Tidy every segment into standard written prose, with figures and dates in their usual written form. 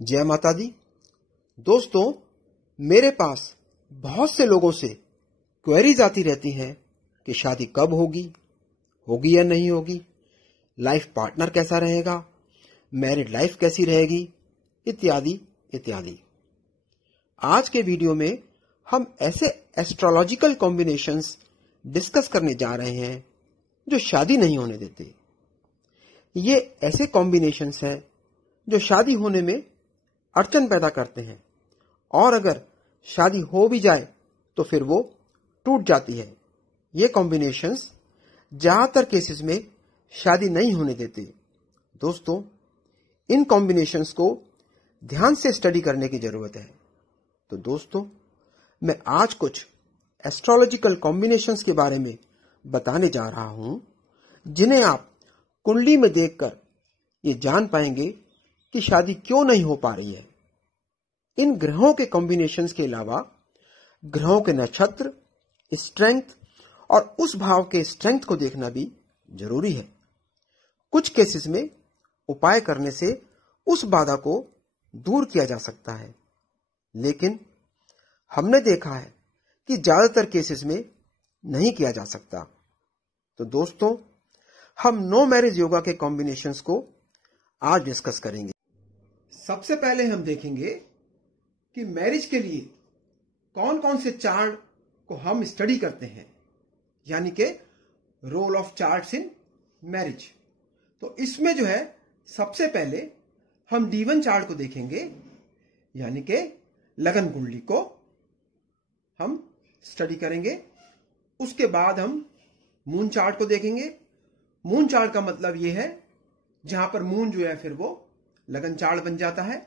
जय माता दी। दोस्तों, मेरे पास बहुत से लोगों से क्वेरीज आती रहती हैं कि शादी कब होगी या नहीं होगी, लाइफ पार्टनर कैसा रहेगा, मैरिड लाइफ कैसी रहेगी, इत्यादि इत्यादि। आज के वीडियो में हम ऐसे एस्ट्रोलॉजिकल कॉम्बिनेशंस डिस्कस करने जा रहे हैं जो शादी नहीं होने देते। ये ऐसे कॉम्बिनेशंस हैं जो शादी होने में अड़चन पैदा करते हैं और अगर शादी हो भी जाए तो फिर वो टूट जाती है। ये कॉम्बिनेशंस ज्यादातर केसेस में शादी नहीं होने देते। दोस्तों, इन कॉम्बिनेशंस को ध्यान से स्टडी करने की जरूरत है। तो दोस्तों, मैं आज कुछ एस्ट्रोलॉजिकल कॉम्बिनेशंस के बारे में बताने जा रहा हूं जिन्हें आप कुंडली में देखकर ये जान पाएंगे कि शादी क्यों नहीं हो पा रही है। इन ग्रहों के कॉम्बिनेशंस के अलावा ग्रहों के नक्षत्र, स्ट्रेंथ और उस भाव के स्ट्रेंथ को देखना भी जरूरी है। कुछ केसेस में उपाय करने से उस बाधा को दूर किया जा सकता है, लेकिन हमने देखा है कि ज्यादातर केसेस में नहीं किया जा सकता। तो दोस्तों, हम नो मैरिज योगा के कॉम्बिनेशंस को आज डिस्कस करेंगे। सबसे पहले हम देखेंगे कि मैरिज के लिए कौन कौन से चार्ट को हम स्टडी करते हैं, यानी कि role of charts in marriage. तो इसमें जो है सबसे पहले हम D1 चार्ट को देखेंगे, यानी कि लगन कुंडली को हम स्टडी करेंगे। उसके बाद हम मून चार्ट को देखेंगे। मून चार्ट का मतलब यह है जहां पर मून जो है फिर वो लगन चार्ट बन जाता है।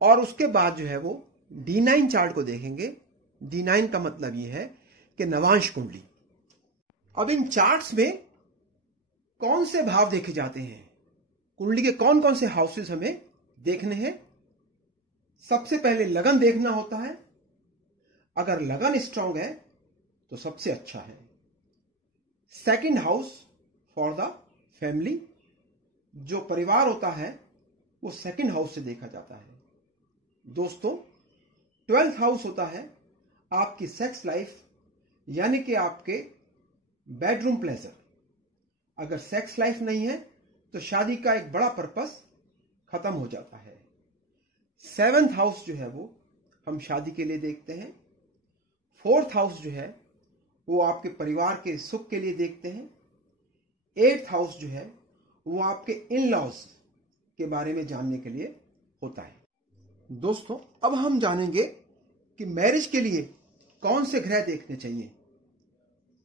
और उसके बाद जो है वो D9 चार्ट को देखेंगे। D9 का मतलब यह है कि नवांश कुंडली। अब इन चार्ट्स में कौन से भाव देखे जाते हैं, कुंडली के कौन कौन से हाउसेस हमें देखने हैं। सबसे पहले लगन देखना होता है। अगर लगन स्ट्रांग है तो सबसे अच्छा है। Second house for the family, जो परिवार होता है वो सेकंड हाउस से देखा जाता है। दोस्तों, 12th हाउस होता है आपकी सेक्स लाइफ, यानी कि आपके बेडरूम प्लेजर। अगर सेक्स लाइफ नहीं है तो शादी का एक बड़ा पर्पस खत्म हो जाता है। 7th हाउस जो है वो हम शादी के लिए देखते हैं। 4th हाउस जो है वो आपके परिवार के सुख के लिए देखते हैं। 8th हाउस जो है वो आपके इन लॉज के बारे में जानने के लिए होता है। दोस्तों, अब हम जानेंगे कि मैरिज के लिए कौन से ग्रह देखने चाहिए।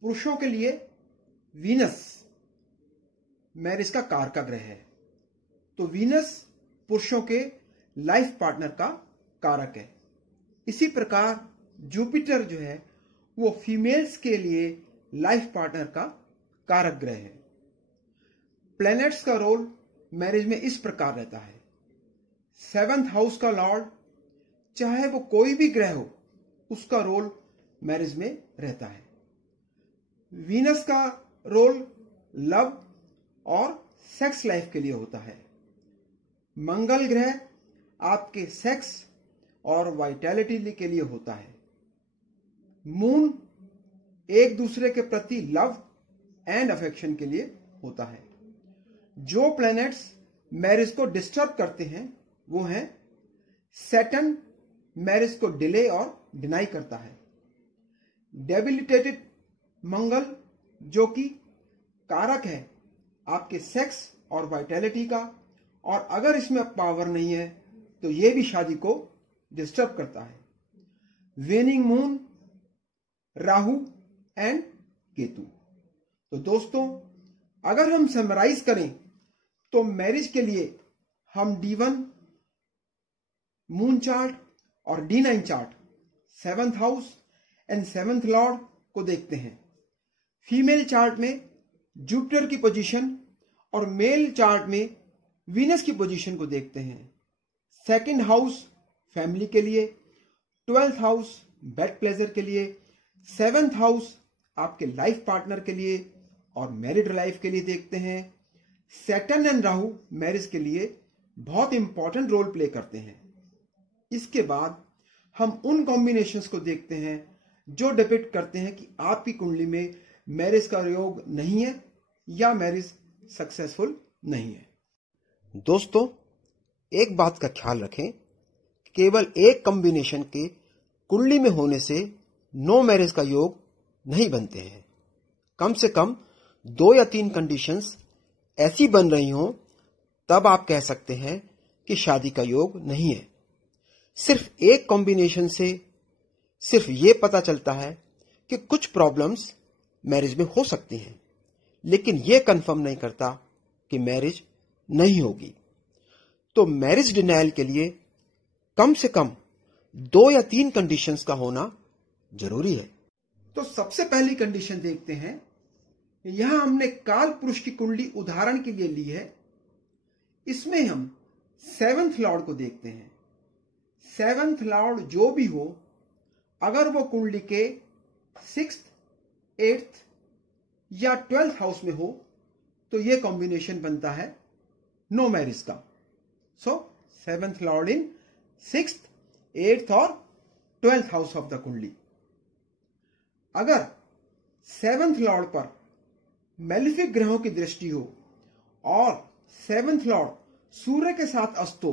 पुरुषों के लिए वीनस मैरिज का कारक ग्रह है। तो वीनस पुरुषों के लाइफ पार्टनर का कारक है। इसी प्रकार जुपिटर जो है वो फीमेल्स के लिए लाइफ पार्टनर का कारक ग्रह है। प्लैनेट्स का रोल मैरिज में इस प्रकार रहता है। 7th हाउस का लॉर्ड, चाहे वो कोई भी ग्रह हो, उसका रोल मैरिज में रहता है। वीनस का रोल लव और सेक्स लाइफ के लिए होता है। मंगल ग्रह आपके सेक्स और वाइटैलिटी के लिए होता है। मून एक दूसरे के प्रति लव एंड अफेक्शन के लिए होता है। जो प्लैनेट्स मैरिज को डिस्टर्ब करते हैं वो हैं सैटर्न, मैरिज को डिले और डिनाई करता है। डेबिलिटेटेड मंगल, जो कि कारक है आपके सेक्स और वाइटैलिटी का, और अगर इसमें पावर नहीं है तो ये भी शादी को डिस्टर्ब करता है। वेनिंग मून, राहु एंड केतु। तो दोस्तों, अगर हम समराइज करें तो मैरिज के लिए हम D1 मून चार्ट और D9 chart 7th house and 7th Lord को देखते हैं। फीमेल चार्ट में जुपिटर की पोजीशन और मेल चार्ट में वीनस की पोजीशन को देखते हैं। 2nd हाउस फैमिली के लिए, 12th हाउस बेड प्लेजर के लिए, 7th हाउस आपके लाइफ पार्टनर के लिए और मैरिड लाइफ के लिए देखते हैं। सैटर्न एंड राहु मैरिज के लिए बहुत इंपॉर्टेंट रोल प्ले करते हैं। इसके बाद हम उन कॉम्बिनेशंस को देखते हैं जो डिपिक्ट करते हैं कि आपकी कुंडली में मैरिज का योग नहीं है या मैरिज सक्सेसफुल नहीं है। दोस्तों, एक बात का ख्याल रखें, केवल एक कॉम्बिनेशन के कुंडली में होने से नो मैरिज का योग नहीं बनते हैं। कम से कम 2 या 3 कंडीशंस ऐसी बन रही हों तब आप कह सकते हैं कि शादी का योग नहीं है। सिर्फ एक कॉम्बिनेशन से सिर्फ ये पता चलता है कि कुछ प्रॉब्लम्स मैरिज में हो सकती हैं, लेकिन ये कंफर्म नहीं करता कि मैरिज नहीं होगी। तो मैरिज डिनायल के लिए कम से कम 2 या 3 कंडीशंस का होना जरूरी है। तो सबसे पहली कंडीशन देखते हैं। यहां हमने काल पुरुष की कुंडली उदाहरण के लिए ली है। इसमें हम 7th लॉर्ड को देखते हैं। 7th लॉर्ड जो भी हो, अगर वो कुंडली के 6th, 8th या 12th हाउस में हो तो ये कॉम्बिनेशन बनता है नो मैरिज का। सो 7th लॉर्ड इन 6th, 8th और 12th हाउस ऑफ द कुंडली। अगर 7th लॉर्ड पर मेलिफिक ग्रहों की दृष्टि हो और 7th लॉर्ड सूर्य के साथ अस्त हो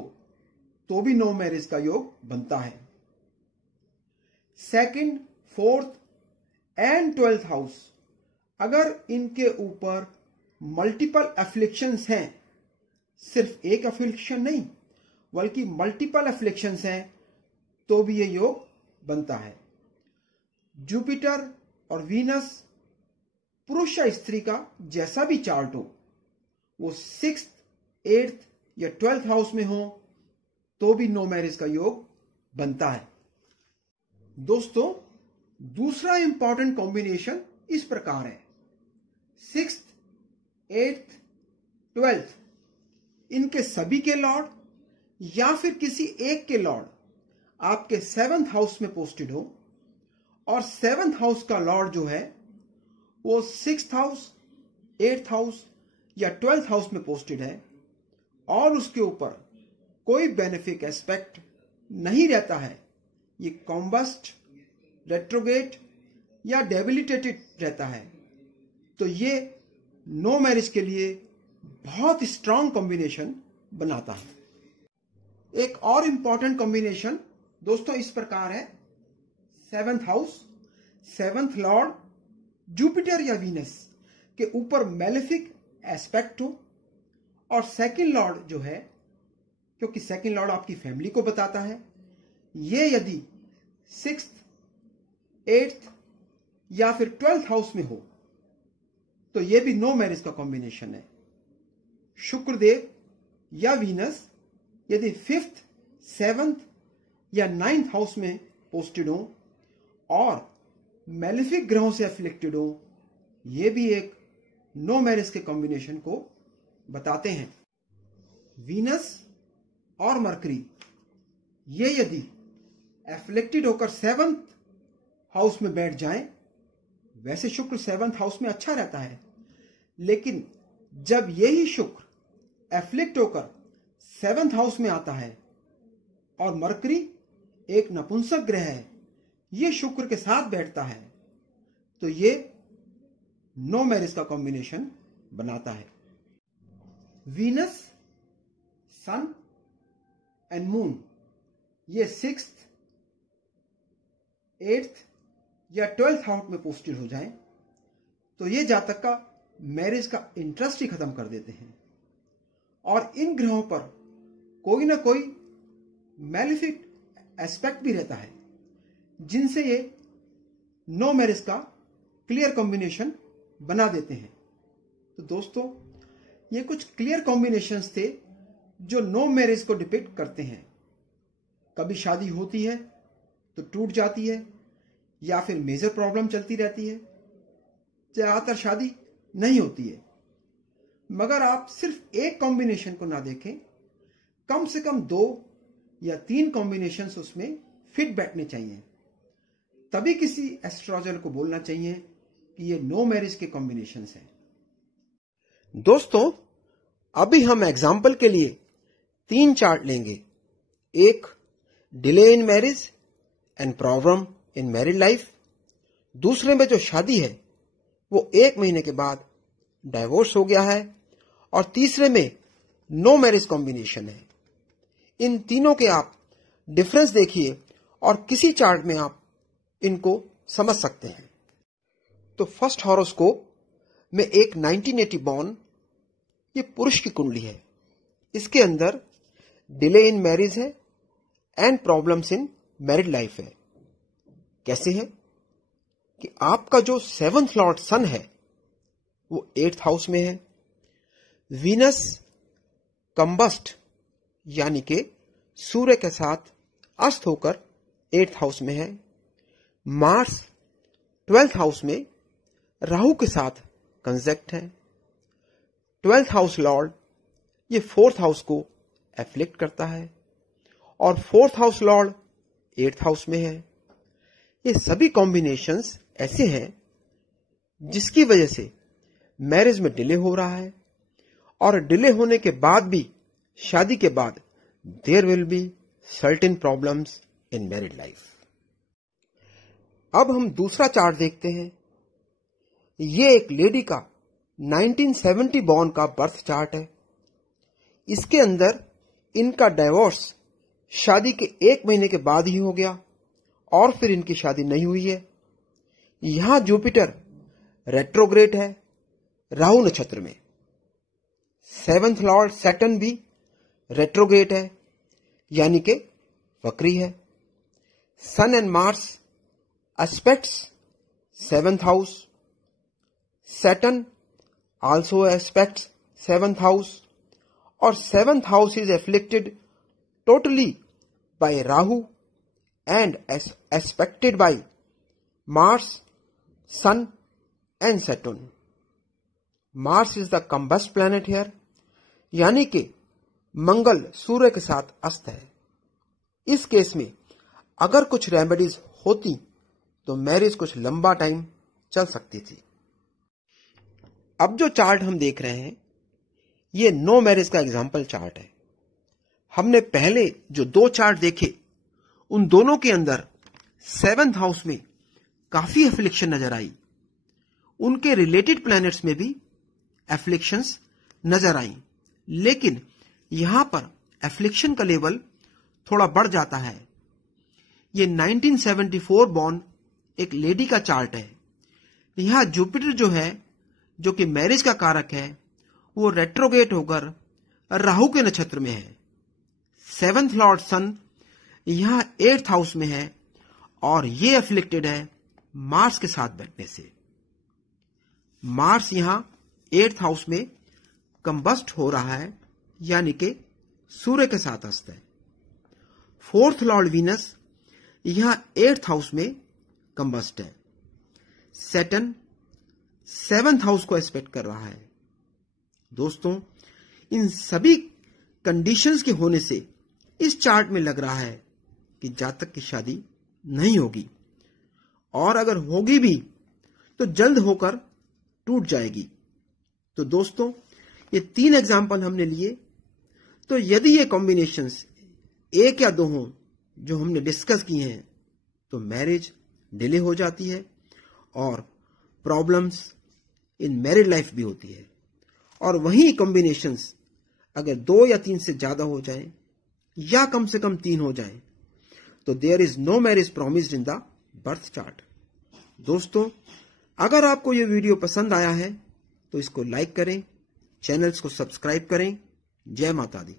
तो भी नो मैरिज का योग बनता है। 2nd, 4th and 12th house अगर इनके ऊपर मल्टीपल एफ्लिक्शंस हैं, सिर्फ एक एफ्लिक्शन नहीं बल्कि मल्टीपल एफ्लिक्शंस हैं, तो भी ये योग बनता है। जुपिटर और वीनस पुरुष या स्त्री का जैसा भी चार्ट हो, वो 6th, 8th या 12th हाउस में हो तो भी नो मैरिज का योग बनता है। दोस्तों, दूसरा इंपॉर्टेंट कॉम्बिनेशन इस प्रकार है। 6th, 8th, 12th इनके सभी के लॉर्ड या फिर किसी एक के लॉर्ड आपके 7th हाउस में पोस्टेड हो और 7th हाउस का लॉर्ड जो है वो 6th हाउस, 8th हाउस या 12th हाउस में पोस्टेड है और उसके ऊपर कोई बेनिफिक एस्पेक्ट नहीं रहता है, ये कॉम्बस्ट, रेट्रोगेट या डेबिलिटेटेड रहता है, तो ये नो मैरिज के लिए बहुत स्ट्रांग कॉम्बिनेशन बनाता है। एक और इंपॉर्टेंट कॉम्बिनेशन दोस्तों इस प्रकार है। 7th house, 7th Lord Jupiter या वीनस के ऊपर मेलेफिक एस्पेक्ट हो और 2nd लॉर्ड जो है, क्योंकि 2nd लॉर्ड आपकी फैमिली को बताता है, ये यदि 6th, 8th या फिर 12th हाउस में हो तो ये भी नो मैरिज का कॉम्बिनेशन है। शुक्रदेव या वीनस यदि 5th, 7th या 9th हाउस में पोस्टेड हो और मेलिफिक ग्रहों से अफिलिक्टेड हो, ये भी एक नो मैरिज के कॉम्बिनेशन को बताते हैं। वीनस और मरकरी ये यदि एफिलिक्टेड होकर 7th हाउस में बैठ जाएं, वैसे शुक्र 7th हाउस में अच्छा रहता है, लेकिन जब यही शुक्र एफ्लिक्ट होकर 7th हाउस में आता है और मरकरी एक नपुंसक ग्रह है, ये शुक्र के साथ बैठता है, तो ये नो मैरिज का कॉम्बिनेशन बनाता है। वीनस, सन एंड मून ये 6th, 8th या 12th हाउस में पोस्टेड हो जाएं, तो ये जातक का मैरिज का इंटरेस्ट ही खत्म कर देते हैं और इन ग्रहों पर कोई ना कोई मैलिफिक एस्पेक्ट भी रहता है जिनसे ये नो मैरिज का क्लियर कॉम्बिनेशन बना देते हैं। तो दोस्तों, ये कुछ क्लियर कॉम्बिनेशंस थे जो नो मैरिज को डिपिक्ट करते हैं। कभी शादी होती है तो टूट जाती है या फिर मेजर प्रॉब्लम चलती रहती है, ज्यादातर शादी नहीं होती है। मगर आप सिर्फ एक कॉम्बिनेशन को ना देखें, कम से कम 2 या 3 कॉम्बिनेशंस उसमें फिट बैठने चाहिए, तभी किसी एस्ट्रोलॉजर को बोलना चाहिए कि ये नो मैरिज के कॉम्बिनेशंस हैं। दोस्तों, अभी हम एग्जाम्पल के लिए 3 चार्ट लेंगे, एक delay in marriage and problem in married life, दूसरे में जो शादी है वो 1 महीने के बाद डाइवोर्स हो गया है, और तीसरे में नो मैरिज कॉम्बिनेशन है। इन तीनों के आप डिफरेंस देखिए और किसी चार्ट में आप इनको समझ सकते हैं। तो फर्स्ट हॉरोस्कोप में एक 1980 बॉर्न, ये पुरुष की कुंडली है। इसके अंदर डिले इन मैरिज है and problems in married life है। कैसे है कि आपका जो 7th लॉर्ड सन है वो 8th हाउस में है, वीनस कंबस्ट यानी के सूर्य के साथ अस्त होकर 8th हाउस में है, मार्स 12th हाउस में राहु के साथ कंजक्ट है, 12th हाउस लॉर्ड ये 4th हाउस को एफ्लिक्ट करता है, और 4th house Lord 8th house में है। ये सभी कॉम्बिनेशंस ऐसे हैं जिसकी वजह से मैरिज में डिले हो रहा है, और डिले होने के बाद भी, शादी के बाद, there will be certain problems in married life. अब हम दूसरा चार्ट देखते हैं। ये एक लेडी का 1970 बॉर्न का बर्थ चार्ट है। इसके अंदर इनका डाइवोर्स शादी के 1 महीने के बाद ही हो गया, और फिर इनकी शादी नहीं हुई है। यहां जुपिटर रेट्रोग्रेड है राहु नक्षत्र में, 7th लॉर्ड सैटर्न भी रेट्रोग्रेड है यानी कि वक्री है, sun and Mars aspects 7th house, Saturn also aspects 7th house, और 7th house is afflicted totally by Rahu and aspected by Mars, Sun and Saturn. Mars is the combust planet here, यानी कि मंगल सूर्य के साथ अस्त है। इस केस में अगर कुछ रेमेडीज होती तो मैरिज कुछ लंबा टाइम चल सकती थी। अब जो चार्ट हम देख रहे हैं ये नो मैरिज का एग्जाम्पल चार्ट है। हमने पहले जो 2 चार्ट देखे उन दोनों के अंदर 7th हाउस में काफी एफ्लिक्शन नजर आई, उनके रिलेटेड प्लैनेट्स में भी एफ्लिक्शंस नजर आई, लेकिन यहां पर एफ्लिक्शन का लेवल थोड़ा बढ़ जाता है। ये 1974 बॉर्न एक लेडी का चार्ट है। यहां जुपिटर जो है, जो कि मैरिज का कारक है, वो रेट्रोगेट होकर राहु के नक्षत्र में है। 7th लॉर्ड सन यहां 8th हाउस में है, और ये एफ्लिक्टेड है मार्स के साथ बैठने से। मार्स यहां 8th हाउस में कंबस्ट हो रहा है यानी कि सूर्य के साथ अस्त है। 4th लॉर्ड वीनस यहां 8th हाउस में कंबस्ट है। सैटर्न 7th हाउस को एस्पेक्ट कर रहा है। दोस्तों, इन सभी कंडीशंस के होने से इस चार्ट में लग रहा है कि जातक की शादी नहीं होगी, और अगर होगी भी तो जल्द होकर टूट जाएगी। तो दोस्तों, ये 3 एग्जाम्पल हमने लिए। तो यदि ये कॉम्बिनेशंस 1 या 2 हों जो हमने डिस्कस किए हैं तो मैरिज डिले हो जाती है और प्रॉब्लम्स इन मैरिड लाइफ भी होती है। और वही कॉम्बिनेशंस अगर 2 या 3 से ज्यादा हो जाएं या कम से कम 3 हो जाएं तो there is no marriage promised in the birth chart. दोस्तों, अगर आपको यह वीडियो पसंद आया है तो इसको लाइक करें, चैनल्स को सब्सक्राइब करें। जय माता दी।